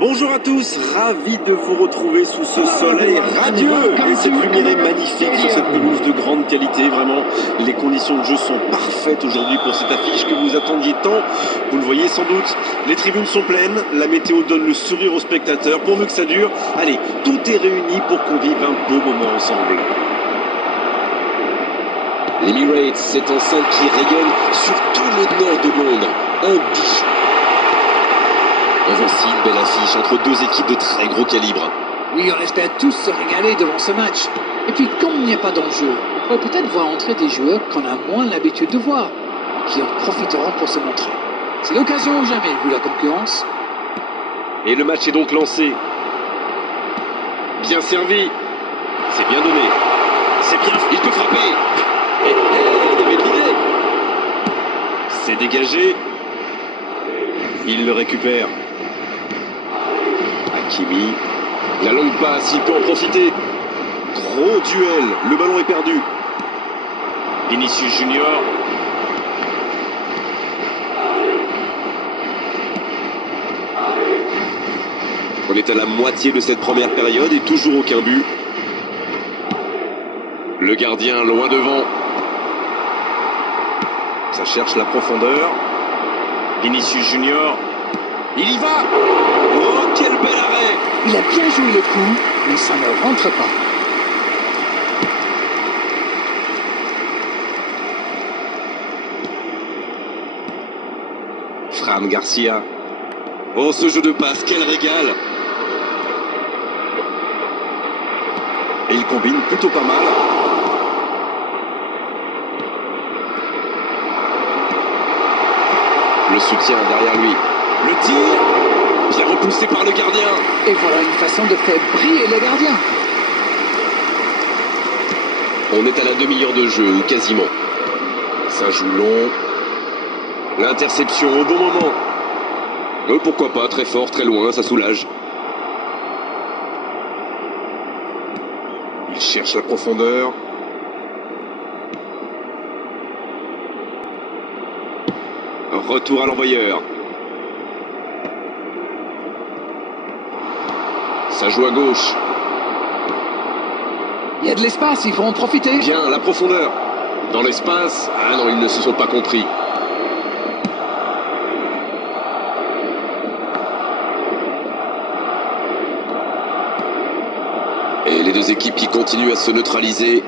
Bonjour à tous, ravi de vous retrouver sous ce soleil radieux et cette lumière est magnifique sur cette pelouse de grande qualité. Vraiment, les conditions de jeu sont parfaites aujourd'hui pour cette affiche que vous attendiez tant. Vous le voyez sans doute, les tribunes sont pleines, la météo donne le sourire aux spectateurs. Pourvu que ça dure, allez, tout est réuni pour qu'on vive un beau moment ensemble. L'Emirates, cette enceinte qui rayonne sur tout le nord de Londres. Un bijou. Voici une belle affiche entre deux équipes de très gros calibre. Oui, on espère tous se régaler devant ce match. Et puis, comme il n'y a pas d'enjeu, on pourrait peut-être voir entrer des joueurs qu'on a moins l'habitude de voir, qui en profiteront pour se montrer. C'est l'occasion ou jamais, vu la concurrence. Et le match est donc lancé. Bien servi. C'est bien donné. C'est bien. Il peut frapper. Il y avait de l'idée. C'est dégagé. Il le récupère. Hakimi. La longue passe, il peut en profiter. Gros duel. Le ballon est perdu. Vinicius Junior. On est à la moitié de cette première période et toujours aucun but. Le gardien loin devant. Ça cherche la profondeur. Vinicius Junior. Il y va. Oh, quel bel arrêt. Il a bien joué le coup, mais ça ne rentre pas. Fran Garcia. Oh, ce jeu de passe, quel régal. Et il combine plutôt pas mal. Le soutien derrière lui. Le tir, bien repoussé par le gardien. Et voilà une façon de faire briller le gardien. On est à la demi-heure de jeu, ou quasiment. Ça joue long. L'interception au bon moment. Pourquoi pas, très fort, très loin, ça soulage. Il cherche la profondeur. Retour à l'envoyeur. Ça joue à gauche. Il y a de l'espace, il faut en profiter. Bien, la profondeur. Dans l'espace. Ah non, ils ne se sont pas compris. Et les deux équipes qui continuent à se neutraliser.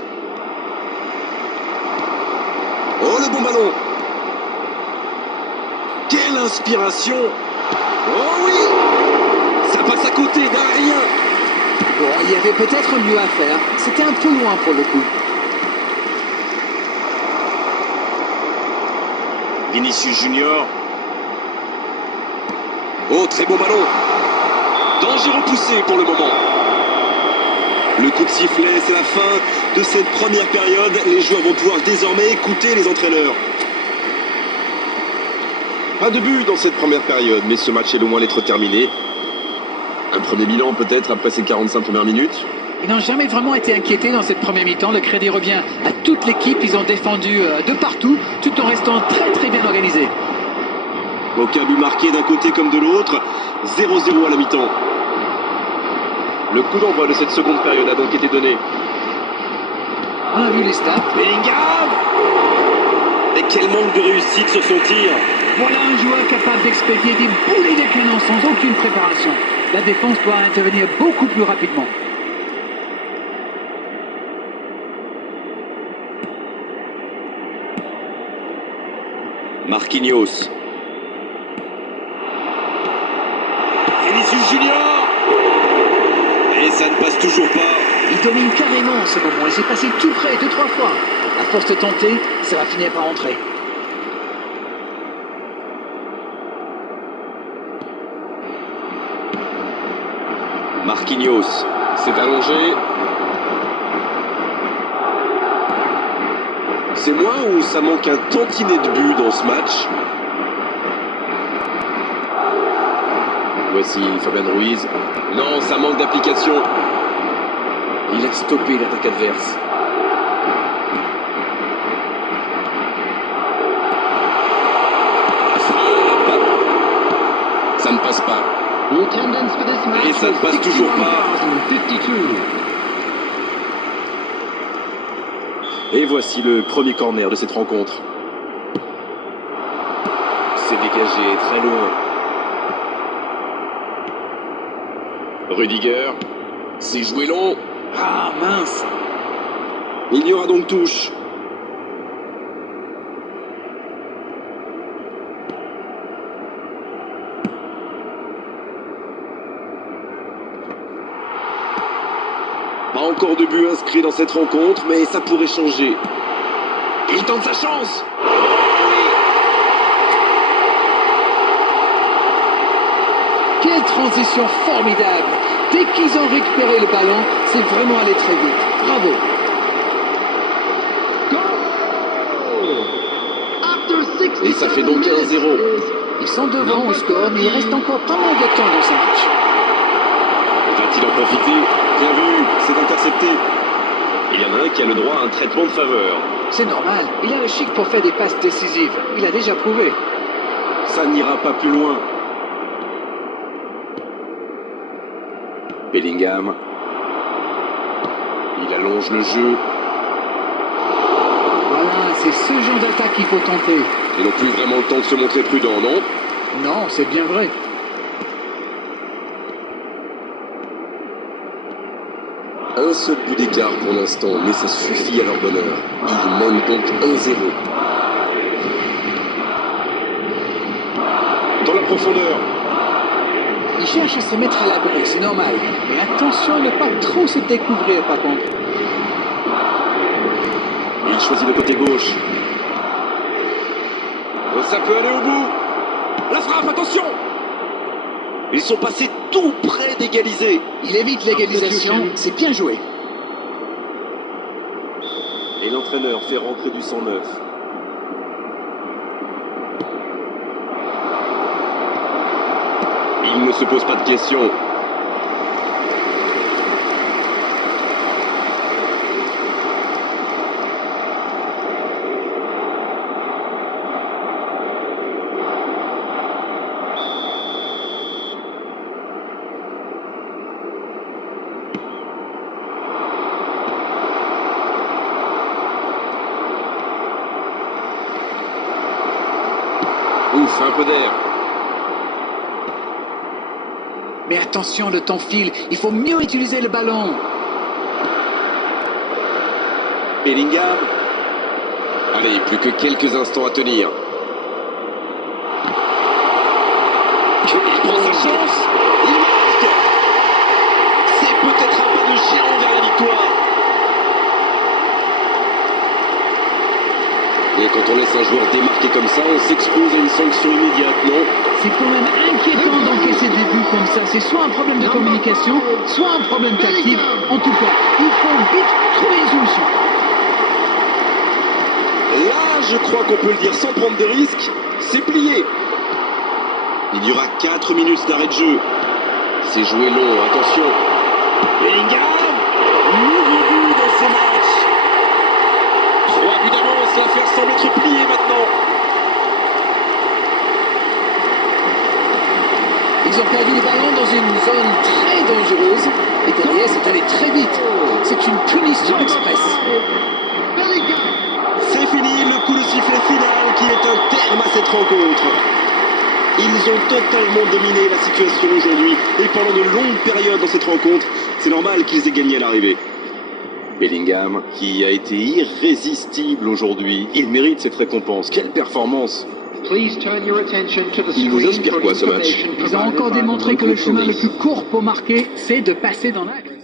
Oh, le bon ballon. Quelle inspiration! Oh oui! Ça passe à côté, derrière. Bon, il y avait peut-être mieux à faire. C'était un peu loin pour le coup. Vinicius Junior. Oh, très beau ballon. Danger repoussé pour le moment. Le coup de sifflet, c'est la fin de cette première période. Les joueurs vont pouvoir désormais écouter les entraîneurs. Pas de but dans cette première période, mais ce match est loin d'être terminé. Un premier bilan peut-être après ces 45 premières minutes. Ils n'ont jamais vraiment été inquiétés dans cette première mi-temps. Le crédit revient à toute l'équipe. Ils ont défendu de partout, tout en restant très très bien organisés. Aucun but marqué d'un côté comme de l'autre. 0-0 à la mi-temps. Le coup d'envoi de cette seconde période a donc été donné. On a vu les stats. Bellingham! Et quel manque de réussite sur son tir. Voilà un joueur capable d'expédier des boulets de canon sans aucune préparation. La défense doit intervenir beaucoup plus rapidement. Marquinhos. Vinicius Junior. Et ça ne passe toujours pas. Il domine carrément en ce moment. Il s'est passé tout près 2-3 fois. À force de tenter, ça va finir par entrer. Marquinhos s'est allongé. C'est moi ou ça manque un tantinet de but dans ce match? Voici Fabian Ruiz. Non, ça manque d'application. Il a stoppé l'attaque adverse. Ça ne passe pas. Et ça ne passe toujours pas. Et voici le premier corner de cette rencontre. C'est dégagé très loin. Rudiger. C'est joué long. Ah mince. Il y aura donc touche. Pas encore de but inscrit dans cette rencontre, mais ça pourrait changer. Il tente sa chance. Quelle transition formidable. Dès qu'ils ont récupéré le ballon, c'est vraiment allé très vite. Bravo. Et ça fait donc 1-0. Ils sont devant au score, mais il reste encore pas mal de temps dans ce match. Va-t-il en profiter? Bien vu, c'est intercepté. Il y en a un qui a le droit à un traitement de faveur. C'est normal, il a le chic pour faire des passes décisives. Il a déjà prouvé. Ça n'ira pas plus loin. Bellingham. Il allonge le jeu. Voilà, c'est ce genre d'attaque qu'il faut tenter. Ils n'ont plus vraiment le temps de se montrer prudent, non? Non, c'est bien vrai. Un seul but d'écart pour l'instant, mais ça suffit à leur bonheur. Ils mènent donc 1-0. Dans la profondeur. Il cherche à se mettre à l'abri, c'est normal. Mais attention à ne pas trop se découvrir par contre. Il choisit le côté gauche. Ça peut aller au bout. La frappe, attention! Ils sont passés tout près d'égaliser. Il évite l'égalisation, c'est bien joué. Et l'entraîneur fait rentrer du sang neuf. Il ne se pose pas de questions. Ouf, un peu d'air. Mais attention, le temps file. Il faut mieux utiliser le ballon. Bellingham. Allez, plus que quelques instants à tenir. Il prend sa chance. Il marque. C'est peut-être un pas de géant vers la victoire. Et quand on laisse un joueur démarquer comme ça, on s'expose à une sanction immédiate, non? C'est quand même inquiétant d'encaisser des buts comme ça. C'est soit un problème de communication, soit un problème tactique. En tout cas, il faut vite trouver une solution. Là, je crois qu'on peut le dire sans prendre de risques, c'est plié. Il y aura 4 minutes d'arrêt de jeu. C'est joué long, attention. Bellingham, nouveau but dans ce match. 3 buts d'avance, l'affaire semble être pliée maintenant. Ils ont perdu le ballon dans une zone très dangereuse. Et derrière, c'est allé très vite. C'est une punition express. C'est fini, le coup de sifflet final qui est un terme à cette rencontre. Ils ont totalement dominé la situation aujourd'hui. Et pendant de longues périodes dans cette rencontre, c'est normal qu'ils aient gagné à l'arrivée. Bellingham, qui a été irrésistible aujourd'hui, il mérite cette récompense. Quelle performance! Il nous inspire quoi ce match? Ils ont encore démontré que le chemin le plus court pour marquer, c'est de passer dans l'axe.